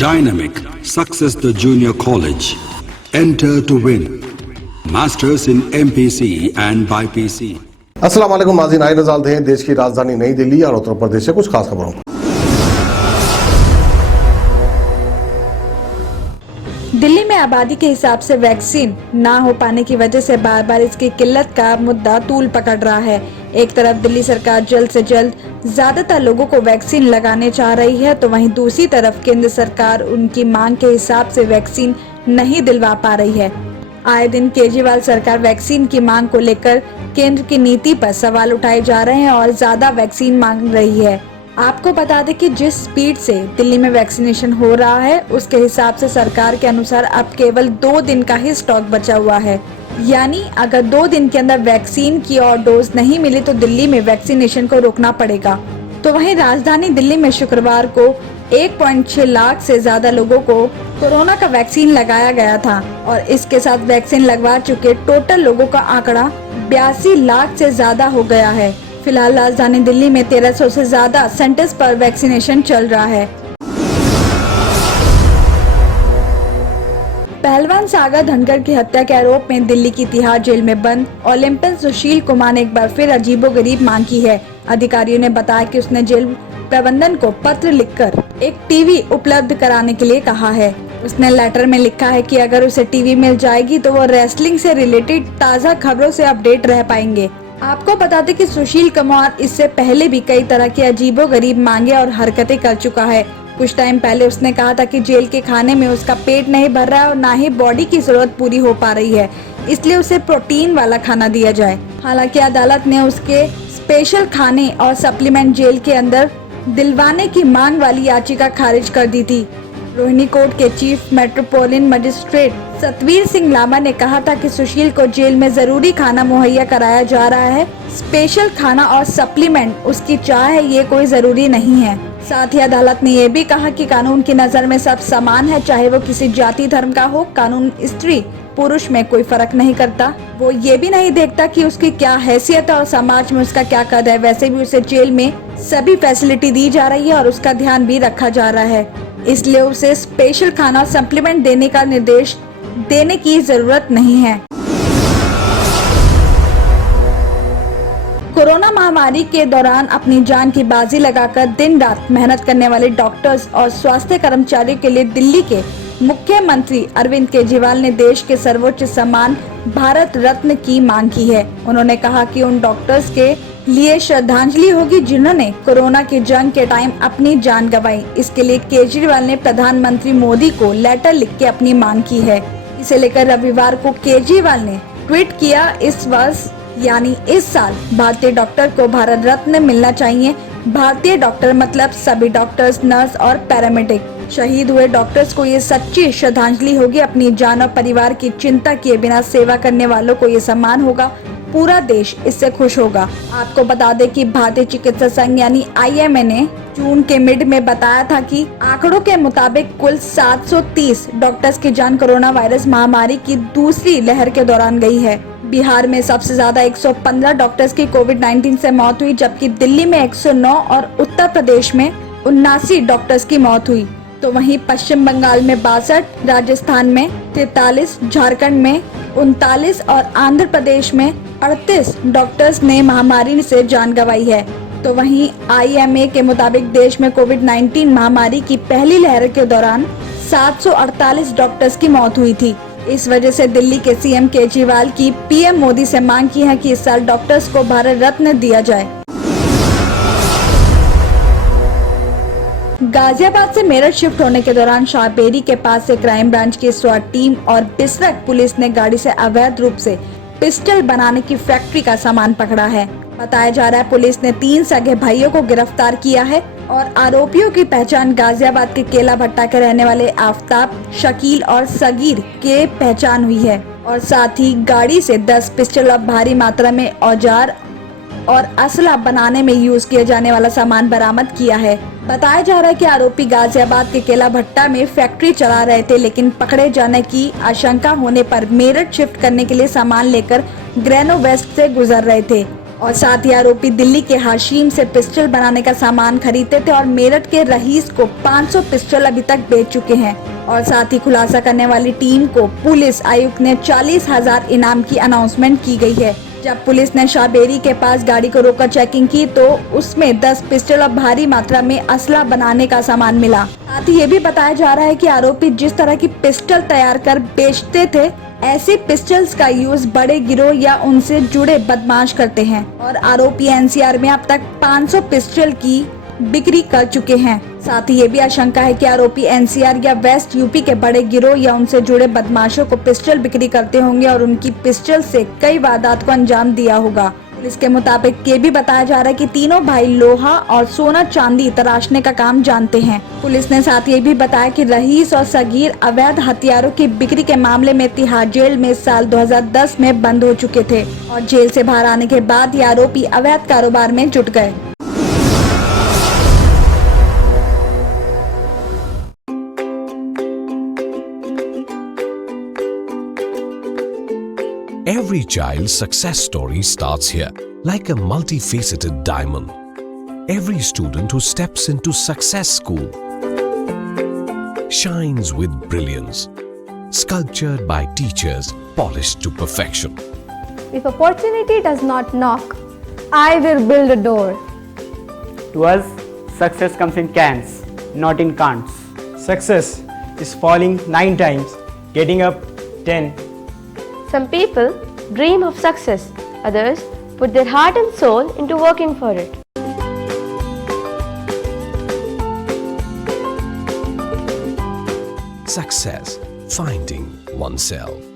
Dynamic Success the Junior College. Enter to win. Masters in MPC and BPC. अस्सलाम वालेकुम नाज़रीन, आइए नज़र डालते हैं देश की राजधानी नई दिल्ली और उत्तर प्रदेश से कुछ खास खबरों। दिल्ली में आबादी के हिसाब से वैक्सीन ना हो पाने की वजह से बार बार इसकी किल्लत का मुद्दा तूल पकड़ रहा है। एक तरफ दिल्ली सरकार जल्द से जल्द ज्यादातर लोगों को वैक्सीन लगाने चाह रही है, तो वहीं दूसरी तरफ केंद्र सरकार उनकी मांग के हिसाब से वैक्सीन नहीं दिलवा पा रही है। आए दिन केजरीवाल सरकार वैक्सीन की मांग को लेकर केंद्र की नीति पर सवाल उठाए जा रहे हैं और ज्यादा वैक्सीन मांग रही है। आपको बता दें कि जिस स्पीड से दिल्ली में वैक्सीनेशन हो रहा है, उसके हिसाब से सरकार के अनुसार अब केवल 2 दिन का ही स्टॉक बचा हुआ है। यानी अगर 2 दिन के अंदर वैक्सीन की और डोज नहीं मिली तो दिल्ली में वैक्सीनेशन को रोकना पड़ेगा। तो वहीं राजधानी दिल्ली में शुक्रवार को 1.6 लाख से ज्यादा लोगों को कोरोना का वैक्सीन लगाया गया था और इसके साथ वैक्सीन लगवा चुके टोटल लोगों का आंकड़ा 82 लाख से ज्यादा हो गया है। फिलहाल राजधानी दिल्ली में 1300 से ज्यादा सेंटर्स पर वैक्सीनेशन चल रहा है। पहलवान सागर धनखड़ की हत्या के आरोप में दिल्ली की तिहाड़ जेल में बंद ओलंपियन सुशील कुमार ने एक बार फिर अजीबोगरीब मांग की है। अधिकारियों ने बताया कि उसने जेल प्रबंधन को पत्र लिखकर एक टीवी उपलब्ध कराने के लिए कहा है। उसने लेटर में लिखा है कि अगर उसे टीवी मिल जाएगी तो वो रेसलिंग से रिलेटेड ताज़ा खबरों से अपडेट रह पाएंगे। आपको बता दें कि सुशील कुमार इससे पहले भी कई तरह की अजीबोगरीब मांगे और हरकतें कर चुका है। कुछ टाइम पहले उसने कहा था कि जेल के खाने में उसका पेट नहीं भर रहा है और ना ही बॉडी की जरूरत पूरी हो पा रही है, इसलिए उसे प्रोटीन वाला खाना दिया जाए। हालांकि अदालत ने उसके स्पेशल खाने और सप्लीमेंट जेल के अंदर दिलवाने की मांग वाली याचिका खारिज कर दी थी। रोहिणी कोर्ट के chief metropolitan magistrate Satveer Singh Lama ने कहा था कि सुशील को जेल में जरूरी खाना मुहैया कराया जा रहा है। स्पेशल खाना और सप्लीमेंट उसकी चाह है, ये कोई जरूरी नहीं है। साथ ही अदालत ने यह भी कहा कि कानून की नजर में सब समान है, चाहे वो किसी जाति धर्म का हो। कानून स्त्री पुरुष में कोई फर्क नहीं करता। वो ये भी नहीं देखता कि उसकी क्या हैसियत है और समाज में उसका क्या कद है। वैसे भी उसे जेल में सभी फैसिलिटी दी जा रही है और उसका ध्यान भी रखा जा रहा है, इसलिए उसे स्पेशल खाना और सप्लीमेंट देने का निर्देश देने की जरूरत नहीं है। कोरोना महामारी के दौरान अपनी जान की बाजी लगाकर दिन रात मेहनत करने वाले डॉक्टर्स और स्वास्थ्य कर्मचारियों के लिए दिल्ली के मुख्यमंत्री अरविंद केजरीवाल ने देश के सर्वोच्च सम्मान भारत रत्न की मांग की है। उन्होंने कहा कि उन डॉक्टर्स के लिए श्रद्धांजलि होगी जिन्होंने कोरोना की जंग के टाइम अपनी जान गंवाई। इसके लिए केजरीवाल ने प्रधानमंत्री मोदी को लेटर लिख के अपनी मांग की है। इसे लेकर रविवार को केजरीवाल ने ट्वीट किया, इस वर्ष यानी इस साल भारतीय डॉक्टर को भारत रत्न मिलना चाहिए। भारतीय डॉक्टर मतलब सभी डॉक्टर्स, नर्स और पैरामेडिक। शहीद हुए डॉक्टर्स को ये सच्ची श्रद्धांजलि होगी। अपनी जान और परिवार की चिंता किए बिना सेवा करने वालों को ये सम्मान होगा। पूरा देश इससे खुश होगा। आपको बता दें कि भारतीय चिकित्सा संघ यानी IMA ने जून के मिड में बताया था कि आंकड़ों के मुताबिक कुल 730 डॉक्टर्स की जान कोरोना वायरस महामारी की दूसरी लहर के दौरान गई है। बिहार में सबसे ज्यादा 115 डॉक्टर्स की कोविड-19 से मौत हुई, जबकि दिल्ली में 109 और उत्तर प्रदेश में 79 डॉक्टर्स की मौत हुई। तो वहीं पश्चिम बंगाल में 62, राजस्थान में 43, झारखंड में 39 और आंध्र प्रदेश में 38 डॉक्टर्स ने महामारी से जान गंवाई है। तो वहीं IMA के मुताबिक देश में कोविड-19 महामारी की पहली लहर के दौरान 748 डॉक्टर्स की मौत हुई थी। इस वजह से दिल्ली के CM केजरीवाल की PM मोदी से मांग की है कि इस साल डॉक्टर्स को भारत रत्न दिया जाए। गाजियाबाद से मेरठ शिफ्ट होने के दौरान शाहबेरी के पास से क्राइम ब्रांच की SWAT टीम और बिसरख पुलिस ने गाड़ी से अवैध रूप से पिस्टल बनाने की फैक्ट्री का सामान पकड़ा है। बताया जा रहा है पुलिस ने 3 सगे भाइयों को गिरफ्तार किया है और आरोपियों की पहचान गाजियाबाद के केला भट्टा के रहने वाले आफताब, शकील और सगीर के पहचान हुई है और साथ ही गाड़ी से 10 पिस्टल और भारी मात्रा में औजार और असला बनाने में यूज किए जाने वाला सामान बरामद किया है। बताया जा रहा है कि आरोपी गाजियाबाद के केला भट्टा में फैक्ट्री चला रहे थे, लेकिन पकड़े जाने की आशंका होने पर मेरठ शिफ्ट करने के लिए सामान लेकर ग्रेनो वेस्ट से गुजर रहे थे। और साथ ही आरोपी दिल्ली के हाशिम से पिस्टल बनाने का सामान खरीदते थे और मेरठ के रईस को 500 पिस्टल अभी तक बेच चुके हैं। और साथ ही खुलासा करने वाली टीम को पुलिस आयुक्त ने 40,000 इनाम की अनाउंसमेंट की गई है। जब पुलिस ने शाहबेरी के पास गाड़ी को रोककर चेकिंग की तो उसमें 10 पिस्टल और भारी मात्रा में असला बनाने का सामान मिला। साथ ही ये भी बताया जा रहा है कि आरोपी जिस तरह की पिस्टल तैयार कर बेचते थे, ऐसे पिस्टल्स का यूज बड़े गिरोह या उनसे जुड़े बदमाश करते हैं। और आरोपी एनसीआर में अब तक 500 पिस्टल की बिक्री कर चुके हैं। साथ ही ये भी आशंका है कि आरोपी एनसीआर या वेस्ट यूपी के बड़े गिरोह या उनसे जुड़े बदमाशों को पिस्टल बिक्री करते होंगे और उनकी पिस्टल से कई वारदात को अंजाम दिया होगा। पुलिस के मुताबिक ये भी बताया जा रहा है कि तीनों भाई लोहा और सोना चांदी तराशने का काम जानते हैं। पुलिस ने साथ ये भी बताया कि रईस और सगीर अवैध हथियारों की बिक्री के मामले में तिहाड़ जेल में साल 2010 में बंद हो चुके थे और जेल से बाहर आने के बाद ये आरोपी अवैध कारोबार में जुट गए। Every child's success story starts here, like a multifaceted diamond. Every student who steps into Success School shines with brilliance, sculptured by teachers polished to perfection. If opportunity does not knock, I will build a door. To us, success comes in cans, not in can'ts. Success is falling 9 times, getting up 10. Some people dream of success, others put their heart and soul into working for it. Success, finding oneself.